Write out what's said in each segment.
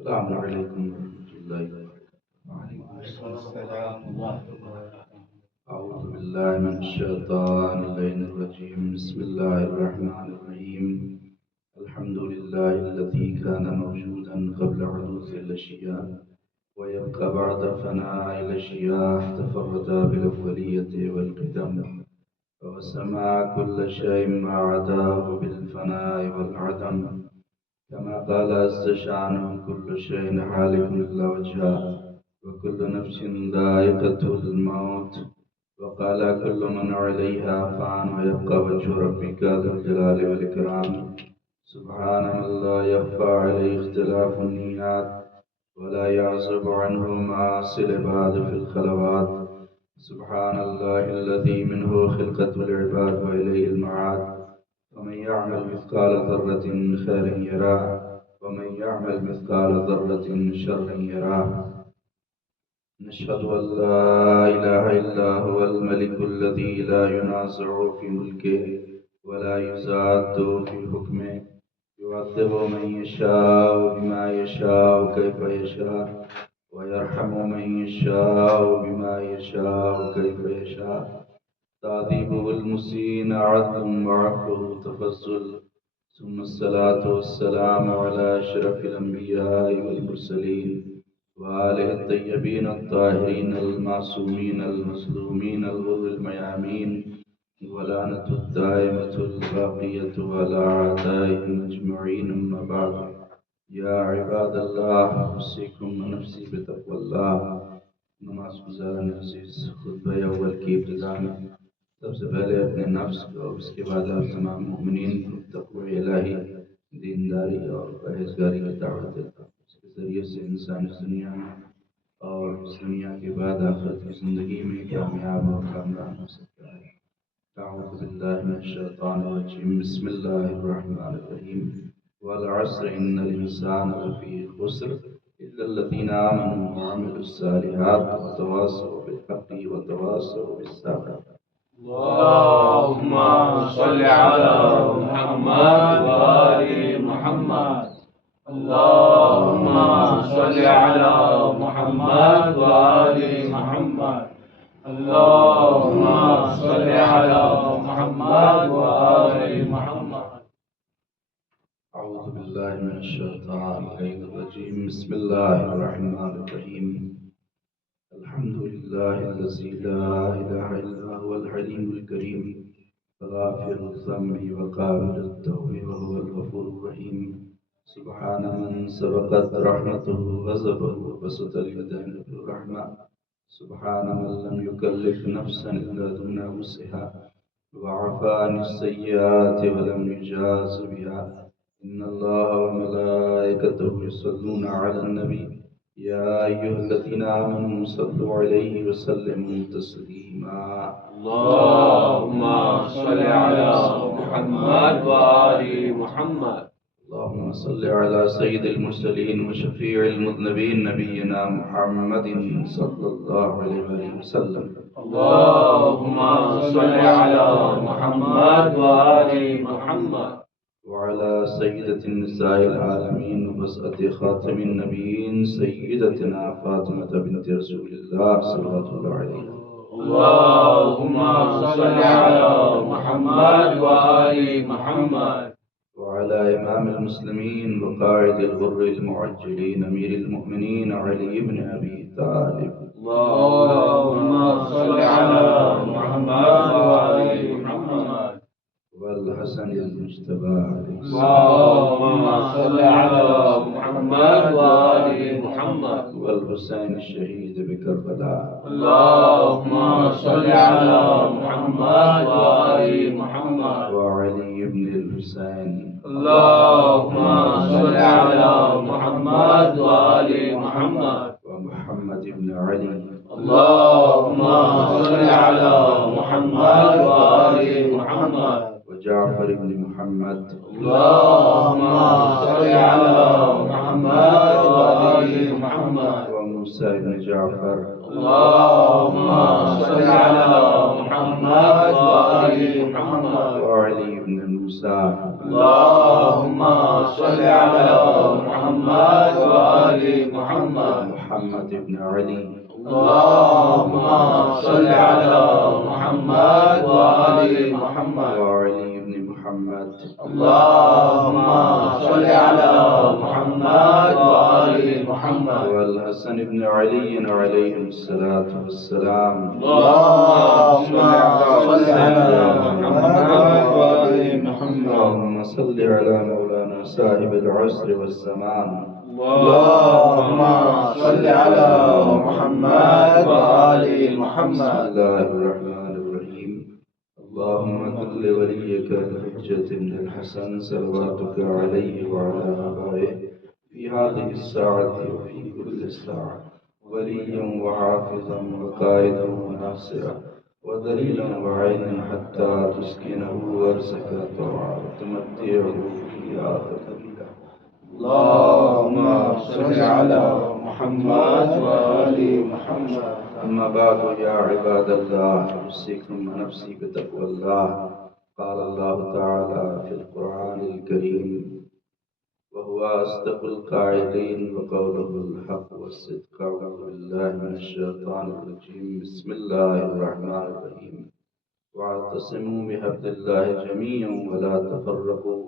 السلام علیکم ورحمۃ اللہ وعلیکم السلام ورحمۃ اللہ اعوذ باللہ من الشیطان اللعین الرجیم بسم اللہ الرحمن الرحیم الحمد للہ الذی کان موجودا قبل حدوث الاشیاء ويبقى بعد فناء الاشیاء تفرد بالاولیة والقدم وسمع كل شيء ما عداه بالفناء والعدم كما قال عز شأنه كل شيء حالك إلا وجهه وكل نفس ذائقة الموت وقال كل من عليها فان ويبقى وجه ربك ذو الجلال والإكرام سبحان من لا يخفى عليه اختلاف النيات ولا يعزب عنه معاصي العباد في الخلوات سبحان الله الذي منه خلقة العباد وإليه المعاد ومن يعمل مثقال ذرة خيرا يراه ومن يعمل مثقال ذرة شرا يراه نشهد أن لا إله إلا هو الملك الذي لا ينازع في ملكه ولا يزاد في حكمه يعذب من يشاء بما يشاء كيف يشاء ويرحم من يشاء بما يشاء كيف يشاء تعذيبه المسيء عدل وعفوه تفضل ثم الصلاة والسلام على أشرف الأنبياء والمرسلين وآله الطيبين الطاهرين المعصومين المظلومين الغر الميامين ولعنة الدائمة الباقية على أعدائهم أجمعين أما بعد يا عباد الله أوصيكم ونفسي بتقوى الله نماز گزارن عزیز خطبہ اول کی ابتدا میں سب سے پہلے اپنے نفس کو اور اس کے بعد آپ تمام مومنین کو تقوی الہی دینداری اور پرہیزگاری کی دعوت دیتا ہوں اس کے ذریعے سے انسان اس دنیا میں اور اس دنیا کے بعد آخرت کی زندگی میں کامیاب اور کامران ہو سکتا ہے اعوذ باللہ من الشیطان الرجیم بسم اللہ الرحمن الرحیم والعصر ان الانسان لفی خسر الا الذين آمنوا وعملوا الصالحات وتواصوا بالحق وتواصوا بالصبر اللهم صل على محمد وآل محمد اللهم صل على محمد وآل محمد اللهم صل على محمد وآل محمد اعوذ باللہ من الشیطان الرجیم بسم اللہ الرحمن الرحیم الحمد للہ الذی لا الہ الا هو الحلیم الکریم غافر الذنب وقابل التوب وهو الغفور الرحیم سبحان من سبقت رحمته غضبه وبسط اليدين بالرحمة سبحان من لم يكلف نفسا إلا دون وسعها وعفى عن السيئات ولم يجاز بها إن الله وملائكته يصلون على النبي يا أيها الذين آمنوا صلوا عليه وسلموا تسليما اللهم صل على محمد وآل محمد اللهم صل على سيد المرسلين وشفيع المذنبين نبينا محمد صلى الله عليه وسلم اللهم صل على محمد وآل محمد وعلى سيدة النساء العالمين وبسأة خاتم النبيين سيدتنا فاطمة بنت رسول الله صلى الله عليه وسلم اللهم صل على محمد وآل محمد وعلى إمام المسلمين وقائد الغر المعجلين أمير المؤمنين علي بن أبي طالب اللهم صل على محمد وآل محمد والحسن المجتبى اللهم صل على محمد وآل محمد والحسين الشهيد بكربلاء اللهم صل على محمد وآل محمد وعلي بن الحسين اللهم صل على محمد وآل محمد ومحمد بن علي اللهم صل على محمد وآل محمد وجعفر بن محمد اللهم صل على محمد وآل محمد وموسى بن جعفر اللهم صل على محمد وآل محمد وعلي بن موسى اللهم صل على محمد وآل محمد محمد بن علي اللهم صل على محمد وآل محمد وعلي بن محمد اللهم صل على محمد وآل محمد والحسن بن علي عليهم الصلاة والسلام اللهم صل على محمد وآل محمد اللهم صل على مولانا صاحب العسر والزمان اللهم صل على محمد وآل بسم محمد الله الرحمن الرحيم اللهم كل وليك الحجة بن الحسن صلواتك عليه وعلى آبائه في هذه الساعة وفي كل ساعة وليا وحافظا وقائدا وناصرا ودليلا وعينا حتى تسكنه ورزقك طوعا وتمتعه فيها قليلا اللهم صل على محمد وآل محمد أما بعد يا عباد الله أوصيكم ونفسي بتقوى الله قال الله تعالى في القرآن الكريم وهو أصدق القائلين وقوله الحق والصدق أعوذ بالله من الشيطان الرجيم بسم الله الرحمن الرحيم واعتصموا بحبل الله جميعا ولا تفرقوا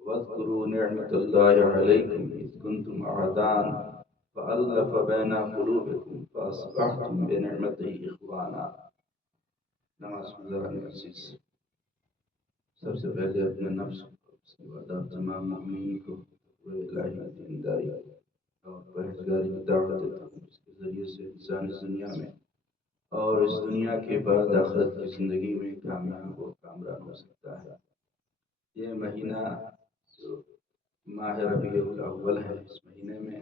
واذكروا نعمة الله عليكم إذ كنتم أعداء فألف بين قلوبكم فأصبحتم بنعمته إخوانا نماز گزارنے عزیز سب سے پہلے اپنے نفس کو اس کے بعد آپ تمام مؤمنین کو الہی دینداری اور پرہیزگاری کی دعوت دیتا ہوں جس کے ذریعے سے انسان اس دنیا میں اور اس دنیا کے بعد آخرت کی زندگی میں کامیاب و کامران ہو سکتا ہے۔ یہ مہینہ جو ماہ ربیع الاول ہے، اس مہینے میں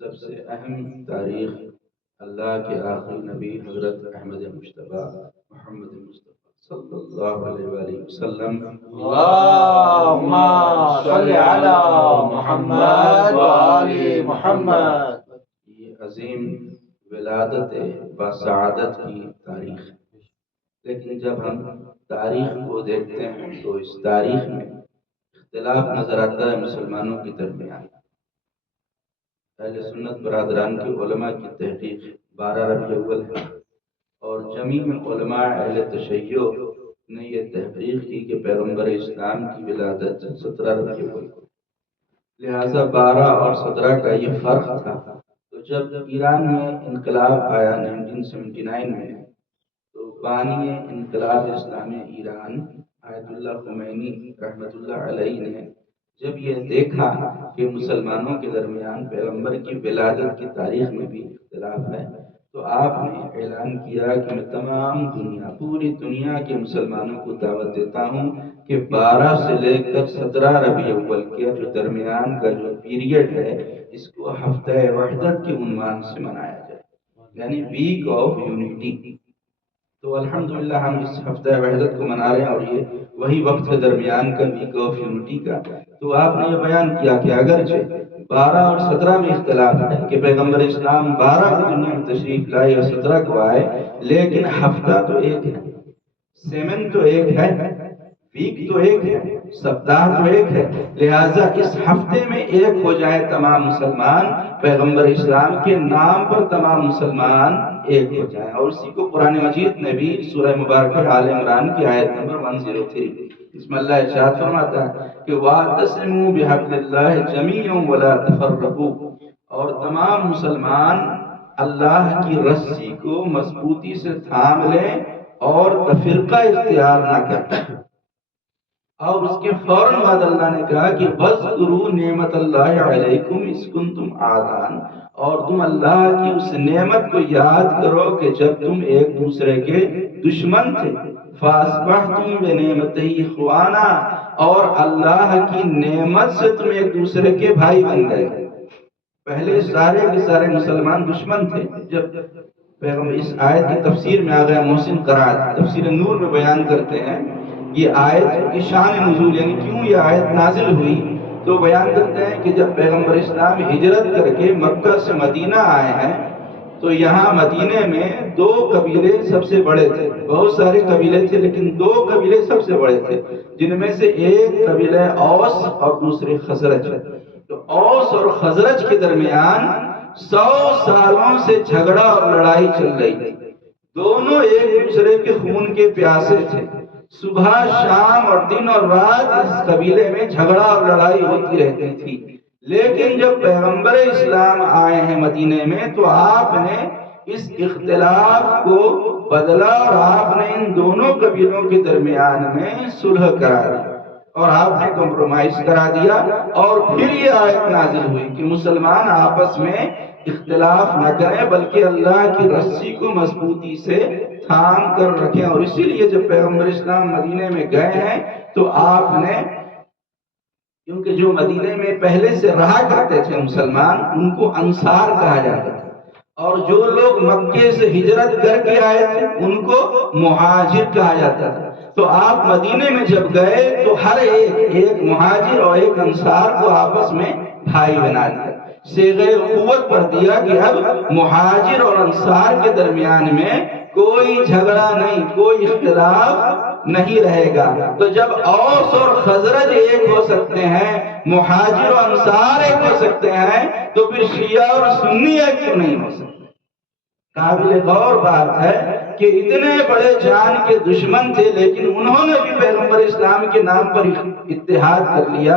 سب سے اہم تاریخ اللہ کے آخری نبی حضرت احمد مجتبیٰ محمد مصطفیٰ صلی اللہ علیہ وآلہ وسلم اللهم صل على محمد وآل محمد یہ عظیم ولادت بسعادت کی تاریخ ہے۔ لیکن جب ہم تاریخ کو دیکھتے ہیں تو اس تاریخ میں اختلاف نظر آتا ہے مسلمانوں کے درمیان۔ اہل سنت برادران کے علماء کی تحقیق 12 ربیع الاول ہے اور جمیع علماء اہل تشیع نے یہ تحقیق کی کہ پیغمبر اسلام کی ولادت 17 ربیع الاول کو، لہذا 12 اور 17 کا یہ فرق تھا۔ تو جب ایران میں انقلاب آیا 1979 میں، تو بانی انقلاب اسلامی ایران آیت اللہ خمینی رحمۃ اللہ علیہ نے جب یہ دیکھا کہ مسلمانوں کے درمیان پیغمبر کی ولادت کی تاریخ میں بھی اختلاف ہے، تو آپ نے اعلان کیا کہ میں تمام دنیا، پوری دنیا کے مسلمانوں کو دعوت دیتا ہوں کہ 12 سے لے کر 17 ربیع الاول کے جو درمیان کا جو پیریڈ ہے، اس کو ہفتہ وحدت کے عنوان سے منایا جائے، یعنی ویک آف یونٹی۔ تو الحمدللہ ہم اس ہفتہ وحدت کو منا رہے ہیں اور یہ وہی وقت ہے درمیان کا ویک آف یونٹی کا۔ تو آپ نے یہ بیان کیا کہ اگرچہ 12 اور 17 میں اختلاف ہے کہ پیغمبر اسلام 12 کی دنیا میں تشریف لائے اور 17 کو آئے، لیکن ہفتہ تو ایک ہے، سیمن تو ایک ہے، ویک تو ایک ہے، سپتاہ تو ایک ہے، لہٰذا اس ہفتے میں ایک ہو جائے تمام مسلمان، پیغمبر اسلام کے نام پر تمام مسلمان ایک ہو جائیں۔ اور اسی کو قرآن مجید نے بھی سورہ مبارکہ آل عمران کی آیت نمبر 103 اس میں اللہ ارشاد فرماتا ہے کہ وَاعْتَصِمُوا بِحَبْلِ اللَّهِ جَمِيعًا وَلَا تَفَرَّقُوا، اور تمام مسلمان اللہ کی رسی کو مضبوطی سے تھام لیں اور تفرقہ اختیار نہ کریں۔ اور اس کے فوراً بعد اللہ نے کہا کہ وَاذْكُرُوا نِعْمَتَ اللَّهِ عَلَيْكُمْ إِذْ كُنْتُمْ أَعْدَاءً، اور تم اللہ کی اس نعمت کو یاد کرو کہ جب تم ایک دوسرے کے دشمن تھے، فَأَصْبَحْتُمْ بِنِعْمَتِهِ إِخْوَانًا، اور اللہ کی نعمت سے تم ایک دوسرے کے بھائی بن گئے۔ پہلے سارے کے سارے مسلمان دشمن تھے۔ جب پیغمبر اس آیت کی تفسیر میں آ گیا محسن قرات تفسیر نور میں بیان کرتے ہیں یہ آیت کی شان نزول، یعنی کیوں یہ آیت نازل ہوئی، تو بیان کرتے ہیں کہ جب پیغمبر اسلام ہجرت کر کے مکہ سے مدینہ آئے ہیں تو یہاں مدینے میں 2 قبیلے سب سے بڑے تھے، بہت سارے قبیلے تھے لیکن 2 قبیلے سب سے بڑے تھے، جن میں سے ایک قبیلہ اوس اور دوسرے خزرج۔ تو اوس اور خزرج کے درمیان 100 سالوں سے جھگڑا اور لڑائی چل رہی تھی. دونوں ایک دوسرے کے خون کے پیاسے تھے. صبح شام اور دن اور رات اس قبیلے میں جھگڑا اور لڑائی ہوتی رہتی تھی. لیکن جب پیغمبر اسلام آئے ہیں مدینے میں تو آپ نے اس اختلاف کو بدلا اور آپ نے ان دونوں قبیلوں کے درمیان میں صلح کرا دی اور آپ نے کمپرومائز کرا دیا. اور پھر یہ آیت نازل ہوئی کہ مسلمان آپس میں اختلاف نہ کریں بلکہ اللہ کی رسی کو مضبوطی سے تھام کر رکھیں. اور اسی لیے جب پیغمبر اسلام مدینے میں گئے ہیں تو آپ نے، کیونکہ جو مدینے میں پہلے سے رہا کرتے تھے مسلمان ان کو انصار کہا جاتا تھا، اور جو لوگ مکے سے ہجرت کر کے آئے تھے ان کو مہاجر کہا جاتا تھا. تو آپ مدینے میں جب گئے تو ہر ایک مہاجر اور ایک انصار کو آپس میں بھائی بنا دیا. صیغہ اخوت پر دیا کہ اب مہاجر اور انصار کے درمیان میں کوئی جھگڑا نہیں، کوئی اختلاف نہیں رہے گا. تو جب اوس اور خزرج ایک ہو سکتے ہیں، مہاجر اور انصار ایک ہو سکتے ہیں، تو پھر شیعہ اور سنی ایک کیوں نہیں ہو سکتے؟ قابل غور بات ہے کہ اتنے بڑے جان کے دشمن تھے لیکن انہوں نے بھی پیغمبر اسلام کے نام پر اتحاد کر لیا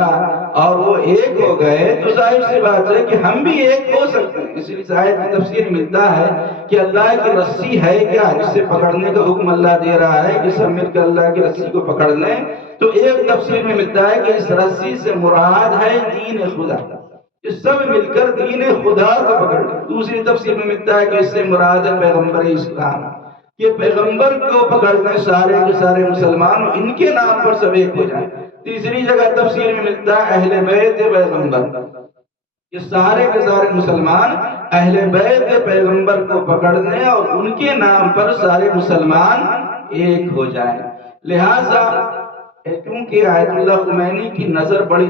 اور وہ ایک ہو گئے. تو ظاہر سی بات ہے کہ ہم بھی ایک ہو سکتے ہیں. اس لیے آیت کی تفسیر ملتا ہے کہ اللہ کی رسی ہے کیا جس سے پکڑنے کا حکم اللہ دے رہا ہے کہ سب مل کر اللہ کی رسی کو پکڑ لیں. تو ایک تفسیر میں ملتا ہے کہ اس رسی سے مراد ہے دین خدا، کہ سب مل کر دین خدا کو پکڑ لیں. دوسری تفسیر میں ملتا ہے کہ اس سے مراد ہے پیغمبر اسلام، کہ پیغمبر کو پکڑ لیں سارے کے سارے مسلمان، ان کے نام پر سب ایک ہو جائیں. تیسری جگہ تفسیر میں ملتا ہے اہل بیت پیغمبر، کہ سارے کے سارے مسلمان اہل بیت پیغمبر کو پکڑ لیں اور ان کے نام پر سارے مسلمان ایک ہو جائیں. لہذا کیونکہ آیت اللہ خمینی کی نظر بڑی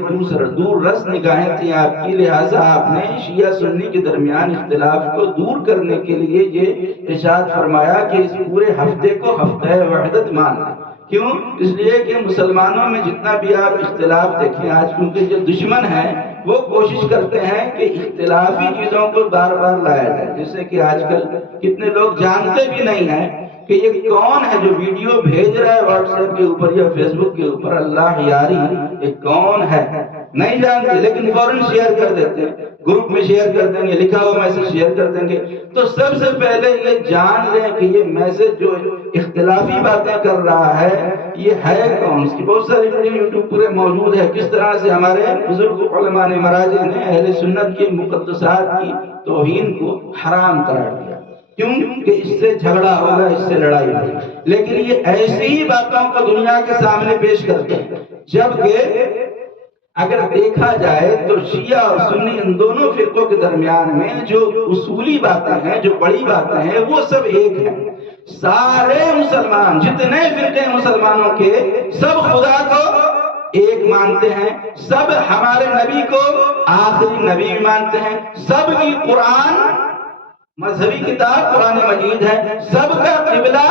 دور رس نگاہیں تھیں آپ کی، لہٰذا آپ نے شیعہ سنی کے درمیان اختلاف کو دور کرنے کے لیے یہ ارشاد فرمایا کہ اس پورے ہفتے کو ہفتہ وحدت مانا. کیوں؟ اس لیے کہ مسلمانوں میں جتنا بھی آپ اختلاف دیکھیں آج، کیونکہ جو دشمن ہیں وہ کوشش کرتے ہیں کہ اختلافی چیزوں کو بار بار لایا جائے. جیسے کہ آج کل کتنے لوگ جانتے بھی نہیں ہیں کہ یہ کون ہے جو ویڈیو بھیج رہا ہے واٹس ایپ کے اوپر یا فیس بک کے اوپر، اللہ یاری یہ کون ہے نہیں جانتے، لیکن فوراً شیئر کر دیتے ہیں، گروپ میں شیئر کر دیں گے، لکھا ہوا میسج شیئر کر دیں گے. تو سب سے پہلے یہ جان لیں کہ یہ میسج جو اختلافی باتیں کر رہا ہے یہ ہے کون. اس کی بہت ساری ویڈیو یوٹیوب پورے موجود ہے، کس طرح سے ہمارے بزرگ علماء نے مراجع نے اہل سنت کی مقدسات کی توہین کو حرام قرار دیا. کیوں کہ اس سے جھگڑا ہوگا، اس سے لڑائی ہوگی. لیکن یہ ایسی ہی باتوں کو دنیا کے سامنے پیش کرتے ہیں، جبکہ اگر دیکھا جائے تو شیعہ اور سنی ان دونوں فرقوں کے درمیان میں جو اصولی باتیں ہیں، جو بڑی باتیں ہیں، وہ سب ایک ہیں. سارے مسلمان جتنے فرقے مسلمانوں کے سب خدا کو ایک مانتے ہیں، سب ہمارے نبی کو آخری نبی مانتے ہیں، سب کی قرآن مذہبی کتاب قرآن مجید ہے، سب کا قبلہ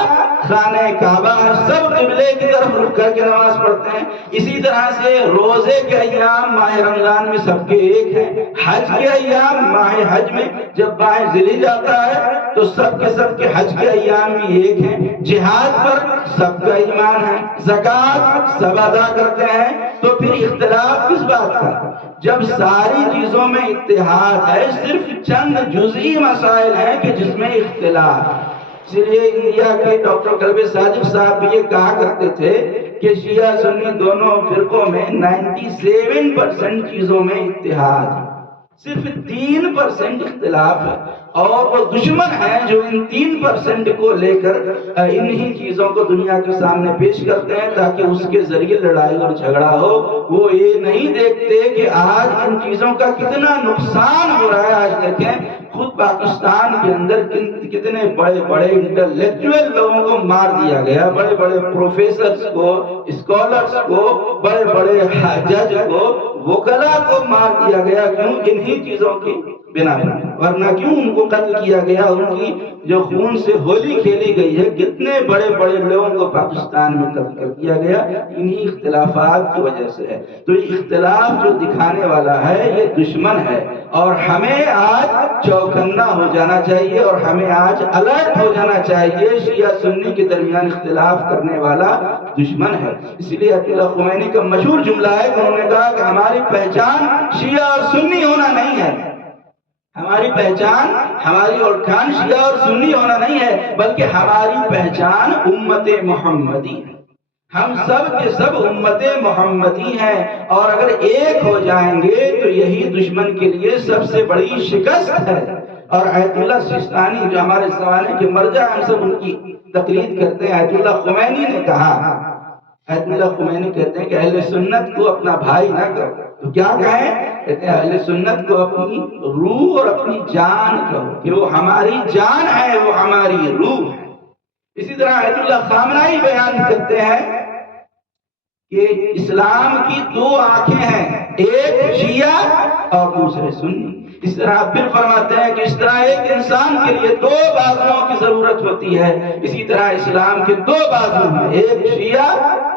خانہ کعبہ ہے، سب قبلے کی طرف رخ کر کے نماز پڑھتے ہیں. اسی طرح سے روزے کے ایام ماہ رمضان میں سب کے ایک ہیں، حج کے ایام ماہ حج میں جب ماہ ذوالحجہ جاتا ہے تو سب کے حج کے ایام بھی ایک ہیں. جہاد پر سب کا ایمان ہے، زکوٰۃ سب ادا کرتے ہیں. تو پھر اختلاف کس بات کا جب ساری چیزوں میں اتحاد ہے؟ صرف چند جزئی مسائل ہیں کہ جس میں اختلاف. اس لیے انڈیا کے ڈاکٹر کلب صادق صاحب بھی یہ کہا کرتے تھے کہ شیعہ سنی دونوں فرقوں میں 97% چیزوں میں اتحاد ہے، صرف 3% اختلاف ہے. اور وہ دشمن ہیں جو ان 3% کو لے کر انہی چیزوں کو دنیا کے سامنے پیش کرتے ہیں تاکہ اس کے ذریعے لڑائی اور جھگڑا ہو. وہ یہ نہیں دیکھتے کہ آج ان چیزوں کا کتنا نقصان ہو رہا ہے. آج دیکھیں خود پاکستان کے اندر کتنے بڑے بڑے انٹلیکچوئل لوگوں کو مار دیا گیا، بڑے بڑے پروفیسرز کو، اسکالرز کو، بڑے بڑے جج کو، وکلا کو مار دیا گیا. کیوں؟ انہی چیزوں کی بنا ورنہ کیوں ان کو قتل کیا گیا؟ ان کی جو خون سے ہولی کھیلی گئی ہے، کتنے بڑے بڑے لوگوں کو پاکستان میں قتل کر دیا گیا، انہی اختلافات کی وجہ سے ہے۔ تو یہ اختلاف جو دکھانے والا ہے یہ دشمن ہے، اور ہمیں آج چوکنا ہو جانا چاہیے اور ہمیں آج الرٹ ہو جانا چاہیے۔ شیعہ سنی کے درمیان اختلاف کرنے والا دشمن ہے۔ اس لیے آیت اللہ خمینی کا مشہور جملہ ہے کہ انہوں نے کہا کہ ہماری پہچان شیعہ اور سنی ہونا نہیں ہے، ہماری پہچان، ہماری ارکان شیعہ اور سنی ہونا نہیں ہے، بلکہ ہماری پہچان امت محمدی ہے۔ ہم سب کے سب امت محمدی ہیں، اور اگر ایک ہو جائیں گے تو یہی دشمن کے لیے سب سے بڑی شکست ہے۔ اور آیت اللہ سیستانی جو ہمارے زمانے کے مرجع، ہم سب ان کی تقلید کرتے ہیں، آیت اللہ خمینی نے کہا، آیت اللہ خمینی کہتے ہیں کہ اہل سنت کو اپنا بھائی نہ کرو، تو کیا کہیں؟ کہتے ہیں اہل سنت کو اپنی روح اور اپنی جان کہو، کہ وہ ہماری جان ہے، وہ ہماری روح ہے۔ اسی طرح آیت اللہ خامنائی بیان کرتے ہیں کہ اسلام کی دو آنکھیں ہیں، ایک شیعہ اور دوسرے سنی۔ اس طرح پھر فرماتے ہیں کہ اس طرح ایک انسان کے لیے دو بازوؤں کی ضرورت ہوتی ہے، اسی طرح اسلام کے دو بازو ہیں، ایک شیعہ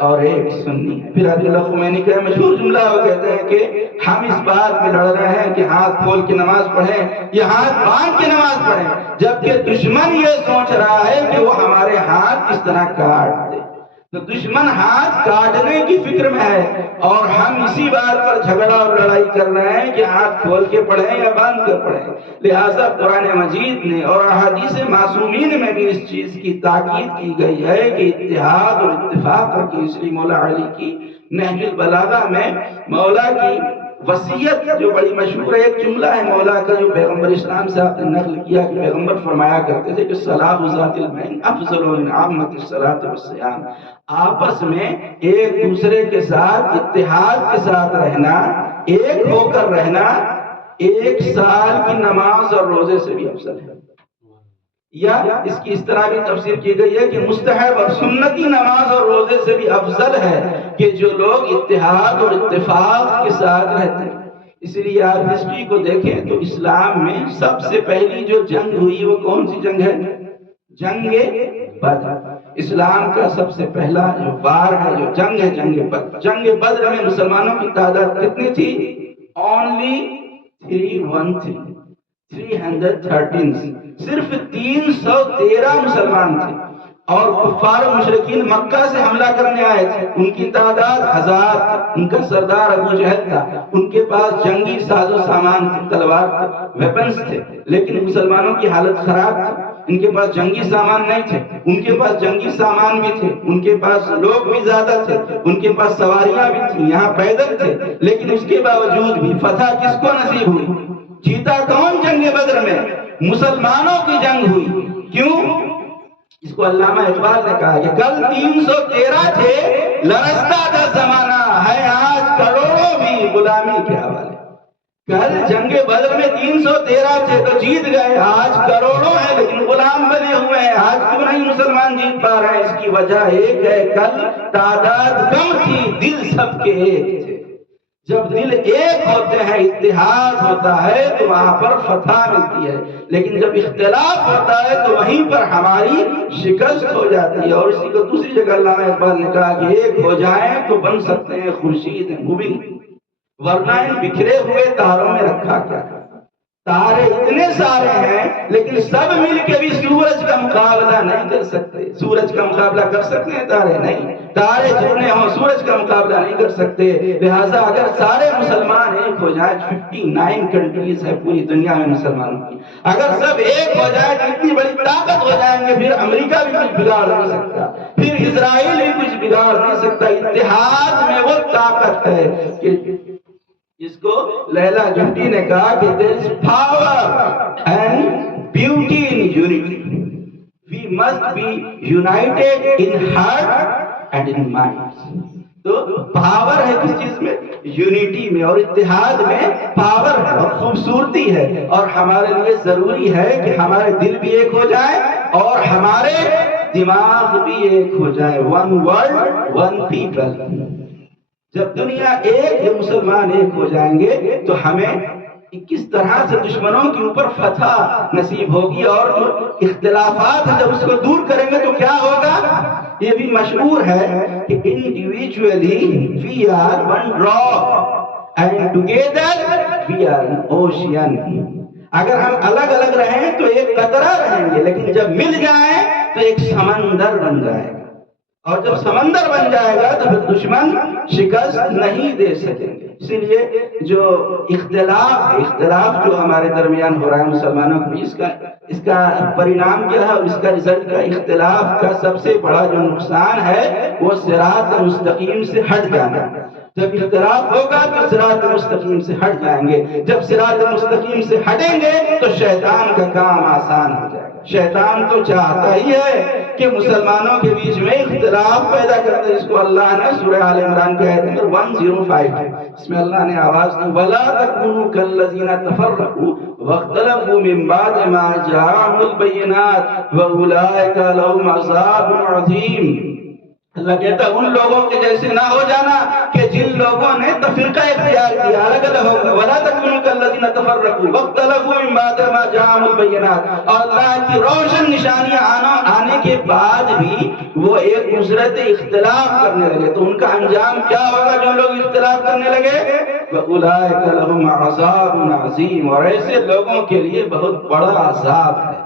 اور ایک سنی ہے۔ پھر آیت اللہ خمینی کا مشہور جملہ وہ کہتے ہیں کہ ہم اس بات میں لڑ رہے ہیں کہ ہاتھ کھول کے نماز پڑھیں یا ہاتھ باندھ کے نماز پڑھیں، جبکہ دشمن یہ سوچ رہا ہے کہ وہ ہمارے ہاتھ کس طرح کاٹ دے۔ تو دشمن ہاتھ کاٹنے کی فکر میں ہے، اور ہم اسی بات پر جھگڑا اور لڑائی کر رہے ہیں کہ ہاتھ کھول کے پڑھیں یا باندھ کر پڑھیں۔ لہٰذا قرآن مجید نے اور احادیث معصومین میں بھی اس چیز کی تاکید کی گئی ہے کہ اتحاد اور اتفاق کر کے، اس لیے مولا علی کی نہج البلاغہ میں مولا کی وصیت جو بڑی مشہور ہے، ایک جملہ ہے مولا کا جو پیغمبر اسلام سے آپ نے نقل کیا کہ پیغمبر فرمایا کرتے تھے کہ صلاح ذات البین افضل من عامۃ الصلاۃ والصیام، آپس میں ایک دوسرے کے ساتھ اتحاد کے ساتھ رہنا، ایک ہو کر رہنا، ایک سال کی نماز اور روزے سے بھی افضل ہے۔ یا اس کی اس طرح بھی تفسیر کی گئی ہے کہ مستحب اور سنتی نماز اور روزے سے بھی افضل ہے کہ جو لوگ اتحاد اور اتفاق کے ساتھ رہتے ہیں۔ اس لیے آپ ہسٹری کو دیکھیں تو اسلام میں سب سے پہلی جو جنگ ہوئی وہ کون سی جنگ ہے؟ جنگ بدر۔ اسلام کا سب سے پہلا جو وار ہے، جو جنگ ہے، جنگ بدر۔ جنگ بدر میں مسلمانوں کی تعداد کتنی تھی؟ only 313، صرف 313 مسلمان تھے، اور کفار و مشرکین مکہ سے حملہ کرنے آئے تھے، ان کی تعداد 1000 تھی۔ ان کا سردار ابو جہل تھا، ان کے پاس جنگی ساز و سامان تھے، تلوار تھے، ویپنز تھے، لیکن مسلمانوں کی حالت خراب تھی، ان کے پاس جنگی سامان نہیں تھے، ان کے پاس جنگی سامان بھی تھے، ان کے پاس لوگ بھی زیادہ تھے، ان کے پاس سواریاں بھی تھیں، یہاں پیدل تھے، لیکن اس کے باوجود بھی فتح کس کو نصیب ہوئی؟ جیتا کون جنگ بدر میں؟ مسلمانوں کی جنگ ہوئی۔ کیوں؟ اس کو علامہ اقبال نے کہا کہ کل 313 تھے، لرزتا تھا زمانہ، ہے آج کروڑوں بھی غلامی کے حوالے۔ کل جنگ بدر میں 313 تھے تو جیت گئے، آج کروڑوں ہیں لیکن غلام بنے ہوئے ہیں۔ آج کیوں نہیں مسلمان جیت پا رہے ہیں؟ اس کی وجہ ایک ہے، کل تعداد کم تھی، دل سب کے ایک تھے۔ جب دل ایک ہوتے ہیں، اتحاد ہوتا ہے تو وہاں پر فتح ملتی ہے، لیکن جب اختلاف ہوتا ہے تو وہیں پر ہماری شکست ہو جاتی ہے۔ اور اسی کو دوسری جگہ علامہ اقبال نے کہا کہ ایک ہو جائیں تو بن سکتے ہیں خورشید مبین، ورنہ ان بکھرے ہوئے تاروں میں رکھا کیا ہے؟ تارے اتنے سارے ہیں لیکن سب مل کے بھی سورج کا مقابلہ نہیں کر سکتے۔ سورج کا مقابلہ کر سکتے ہیں تارے؟ نہیں۔ تارے جتنے ہوں سورج کا مقابلہ نہیں کر سکتے۔ لہٰذا اگر سارے مسلمان ایک ہو جائیں، 59 کنٹریز ہے پوری دنیا میں مسلمانوں کی، اگر سب ایک ہو جائیں تو اتنی بڑی طاقت ہو جائیں گے، پھر امریکہ بھی کچھ بگاڑ نہیں سکتا، پھر اسرائیل بھی کچھ بگاڑ نہیں سکتا۔ اتحاد میں وہ طاقت ہے کہ جس کو لیلا جفتی نے کہا کہ there is power and beauty in unity. We must be united in heart and in mind. تو پاور ہے کس چیز میں؟ یونیٹی میں، اور اتحاد میں پاور ہے اور خوبصورتی ہے، اور ہمارے لیے ضروری ہے کہ ہمارے دل بھی ایک ہو جائے اور ہمارے دماغ بھی ایک ہو جائے۔ one world one people۔ جب دنیا ایک ہے، مسلمان ایک ہو جائیں گے تو ہمیں کہ کس طرح سے دشمنوں کے اوپر فتح نصیب ہوگی، اور جو اختلافات ہیں جب اس کو دور کریں گے تو کیا ہوگا۔ یہ بھی مشہور ہے کہ individually we are one drop and together we are an ocean۔ اگر ہم الگ الگ رہیں تو ایک قطرہ رہیں گے، لیکن جب مل جائیں تو ایک سمندر بن جائے گا، اور جب سمندر بن جائے گا تو پھر دشمن شکست نہیں دے سکیں گے۔ اسی لیے جو اختلاف جو ہمارے درمیان ہو رہا ہے مسلمانوں کے بیچ، اس کا پرینام کیا ہے اور اس کا رزلٹ کا اختلاف کا سب سے بڑا جو نقصان ہے وہ صراط مستقیم سے ہٹ جانا۔ جب اختلاف ہوگا تو صراط مستقیم سے ہٹ جائیں گے، جب صراط مستقیم سے ہٹیں گے تو شیطان کا کام آسان ہو جائے گا۔ شیطان تو چاہتا ہی ہے کہ مسلمانوں کے بیچ میں اختلاف پیدا کرتے، اس کو اللہ نے سورہ آل عمران کے آیت نمبر 105 اس میں اللہ نے آواز دی، وَلَا تَكُونُوا كَالَّذِينَ تَفَرَّقُوا وَاخْتَلَفُوا مِن بَعْدِ مَا جَاءَهُمُ الْبَيِّنَاتُ وَأُولَٰئِكَ لَهُمْ عَذَابٌ عَظِيمٌ۔ اللہ کہتا ہے ان لوگوں کے جیسے نہ ہو جانا کہ جن لوگوں نے تفرقہ اختیار کیا، الگ الگ ہو گئے۔ وَلَا تَكُونُوا كَالَّذِينَ تَفَرَّقُوا وَاخْتَلَفُوا مِن بَعْدِ مَا جَاءَهُمُ الْبَيِّنَاتُ، اور اللہ کی روشن نشانیاں آنے کے بعد بھی وہ ایک دوسرے سے اختلاف کرنے لگے، تو ان کا انجام کیا ہوگا جو لوگ اختلاف کرنے لگے؟ وَأُولَٰئِكَ لَهُمْ عَذَابٌ عَظِيمٌ، اور ایسے لوگوں کے لیے بہت بڑا عذاب ہے،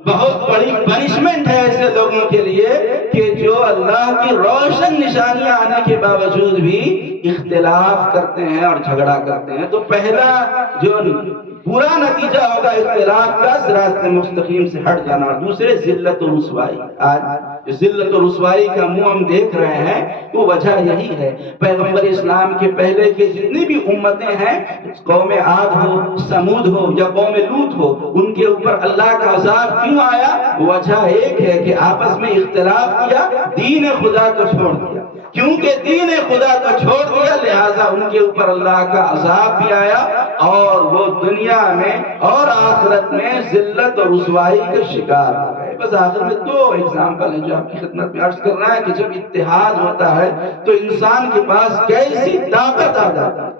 بہت بڑی پنشمنٹ ہے ایسے لوگوں کے لیے کہ جو اللہ کی روشن نشانیاں آنے کے باوجود بھی اختلاف کرتے ہیں اور جھگڑا کرتے ہیں۔ تو پہلا جو برا نتیجہ ہوگا اختلاف کا صراط مستقیم سے ہٹ جانا، اور دوسرے ذلت و رسوائی۔ آج ذلت و رسوائی کا منہ ہم دیکھ رہے ہیں وہ وجہ یہی ہے۔ پیغمبر اسلام کے پہلے کے جتنی بھی امتیں ہیں، قوم عاد ہو، سمود ہو یا قوم لوط ہو، ان کے اوپر اللہ کا عذاب کیوں آیا؟ وجہ ایک ہے کہ آپس میں اختلاف کیا، دین خدا کو چھوڑ دیا۔ کیونکہ دین خدا کو چھوڑ دیا لہذا ان کے اوپر اللہ کا عذاب بھی آیا، اور وہ دنیا میں اور آخرت میں ذلت اور رسوائی کا شکار ہو گئے۔ بس آخر میں دو ایگزامپل ہیں جو آپ کی خدمت میں عرض کرنا ہے کہ جب اتحاد ہوتا ہے تو انسان کے پاس کیسی طاقت آ جاتی ہے۔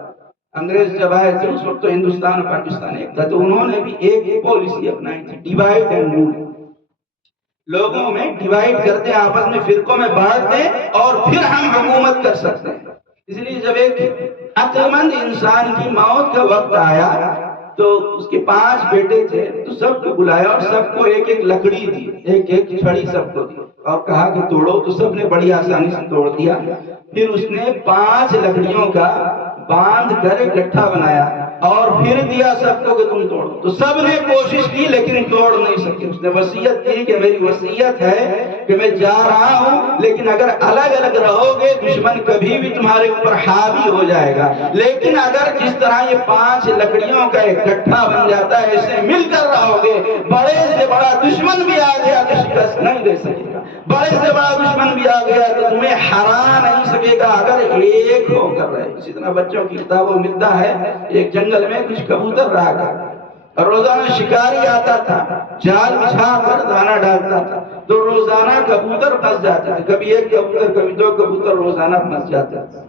انگریز جب آئے تھے اس وقت تو ہندوستان اور پاکستان ایک تھا، تو انہوں نے بھی ایک پالیسی اپنائی تھی، ڈیوائڈ اینڈ رول۔ لوگوں میں ڈیوائڈ کرتے ہیں، آپس میں فرقوں میں بانٹ دیں اور پھر ہم حکومت کر سکتے ہیں۔ اس لیے جب ایک عقل مند انسان کی موت کا وقت آیا تو اس کے 5 بیٹے تھے، تو سب کو بلایا اور سب کو ایک ایک لکڑی دی، ایک ایک چھڑی سب کو دی اور کہا کہ توڑو، تو سب نے بڑی آسانی سے توڑ دیا۔ پھر اس نے 5 لکڑیوں کا باندھ کر اکٹھا بنایا اور پھر دیا سب کو کہ تم توڑو، تو سب نے کوشش کی لیکن توڑ نہیں سکے۔ اس نے وصیت کی کہ میری وصیت ہے کہ میں جا رہا ہوں، لیکن اگر الگ الگ رہو گے دشمن کبھی بھی تمہارے اوپر حاوی ہو جائے گا، لیکن اگر جس طرح یہ 5 لکڑیوں کا اکٹھا بن جاتا ہے ایسے مل کر رہو گے، بڑے سے بڑا دشمن بھی آ گیا تو شکست نہیں دے سکے گا، بڑے سے بڑا دشمن بھی آ گیا تو تمہیں ہرا نہیں سکے گا اگر ایک ہو کر رہے۔ اسی طرح بچوں کی کتابوں میں ملتا ہے ایک جنگل میں کچھ کبوتر رہا کرتے اور روزانہ شکاری آتا تھا، جال بچھا کر دانا ڈالتا تھا، تو روزانہ کبوتر پھنس جاتے تھے، کبھی ایک کبوتر کبھی 2 کبوتر روزانہ پھنس جاتے تھے۔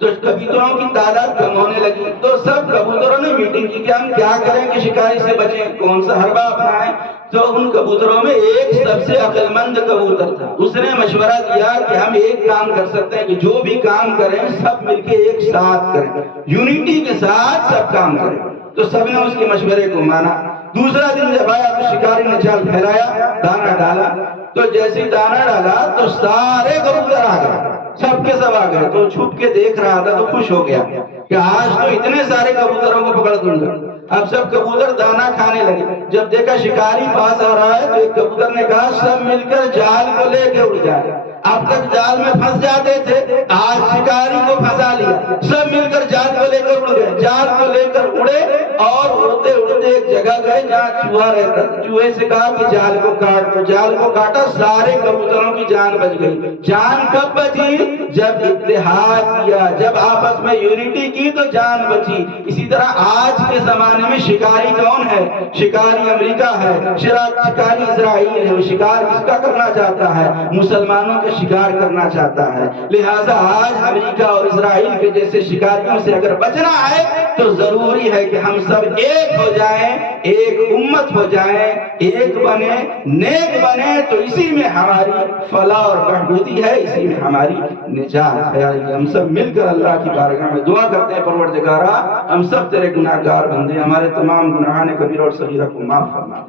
تو کبوتروں کی تعداد کم ہونے لگی تو سب کبوتروں نے میٹنگ کی کہ ہم کیا کریں کہ شکاری سے بچیں، کون سا حربہ اپنائیں۔ تو ان کبوتروں میں ایک سب سے عقل مند کبوتر تھا، اس نے مشورہ دیا کہ ہم ایک کام کر سکتے ہیں کہ جو بھی کام کریں سب مل کے ایک ساتھ کریں، یونٹی کے ساتھ سب کام کریں۔ تو سب نے اس کے مشورے کو مانا۔ دوسرا دن جب آیا تو شکاری نے جال پھیلایا، دانا ڈالا، تو جیسے ہی دانا ڈالا تو سارے کبوتر آ گئے، سب کے سب آ گئے۔ تو چھپ کے دیکھ رہا تھا تو خوش ہو گیا کہ آج تو اتنے سارے کبوتروں کو پکڑ دوں گا۔ اب سب کبوتر دانا کھانے لگے۔ جب دیکھا شکاری پاس آ رہا ہے تو ایک کبوتر نے کہا سب مل کر جال کو لے کے اڑ جائے، اب تک جال میں پھنس جاتے تھے، آج شکاری کو پھنسا لیا، سب مل کر جال کو لے کر اڑ گئے، جال کو لے کر اڑے اور اڑتے اڑتے ایک جگہ جگہ گئے جہاں چوہا رہتا تھا، چوہے سے کہا کہ جال کو کاٹ، تو جال کو کاٹا، سارے کبوتروں کی جان بچ گئی۔ جان کب بچی؟ جب اتحاد کیا، جب آپس میں یونٹی کی تو جان بچی۔ اسی طرح آج کے زمانے میں شکاری کون ہے؟ شکاری امریکہ ہے، شکاری اسرائیل ہے۔ وہ شکار کس کا کرنا چاہتا ہے؟ مسلمانوں کا شکار کرنا چاہتا ہے۔ لہٰذا آج امریکہ اور اسرائیل کے جیسے شکاریوں سے اگر بچنا ہے تو ضروری ہے کہ ہم سب ایک ہو جائیں، ایک امت ہو جائیں، ایک بنے، نیک بنے، تو اسی میں ہماری فلاح اور بہبودی ہے، اسی میں ہماری نجات ہے۔ ہم سب مل کر اللہ کی بارگاہ میں دعا کرتے ہیں، پروردگارا ہم سب تیرے گناہگار بندے، ہمارے تمام گناہان کبیرہ اور صغیرہ کو معاف فرما،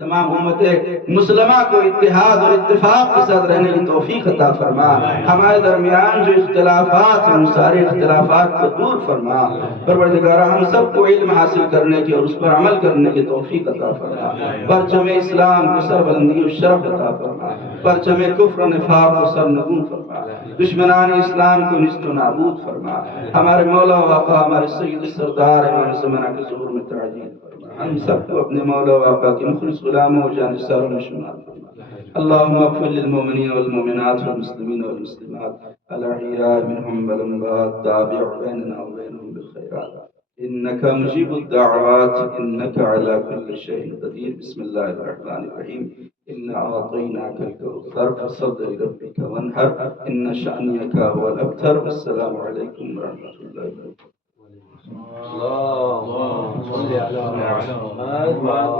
تمام امت مسلمہ کو اتحاد اور اتفاق کے ساتھ رہنے کی توفیق عطا فرما، ہمارے درمیان جو اختلافات ہیں ان سارے اختلافات کو دور فرما۔ پروردگارہ ہم سب کو علم حاصل کرنے کی اور اس پر عمل کرنے کی توفیق عطا فرما، پرچم اسلام کو سربلندی و شرف عطا فرما، پرچم کفر و نفاق کو سرنگون فرما، دشمنان اسلام کو نیست و نابود فرما، ہمارے مولا و آقا ہمارے سید سردار امام زمانہ کے ظہور میں تعجیل فرما، ہم سب کو اپنے مولا و آقا کے مخلص غلاموں و جانثاروں میں شمار فرما۔ اللهم اغفر للمؤمنين والمؤمنات والمسلمين والمسلمات الأحياء منهم والأموات، تابع بيننا وبينهم بالخيرات إنك مجيب الدعوات إنك على كل شيء قدير۔ بسم الله الرحمن الرحيم، إنا أعطيناك الكوثر فصل لربك وانحر إن شأنك هو الأبتر۔ والسلام عليكم ورحمة الله وبركاته۔ اللهم صل على محمد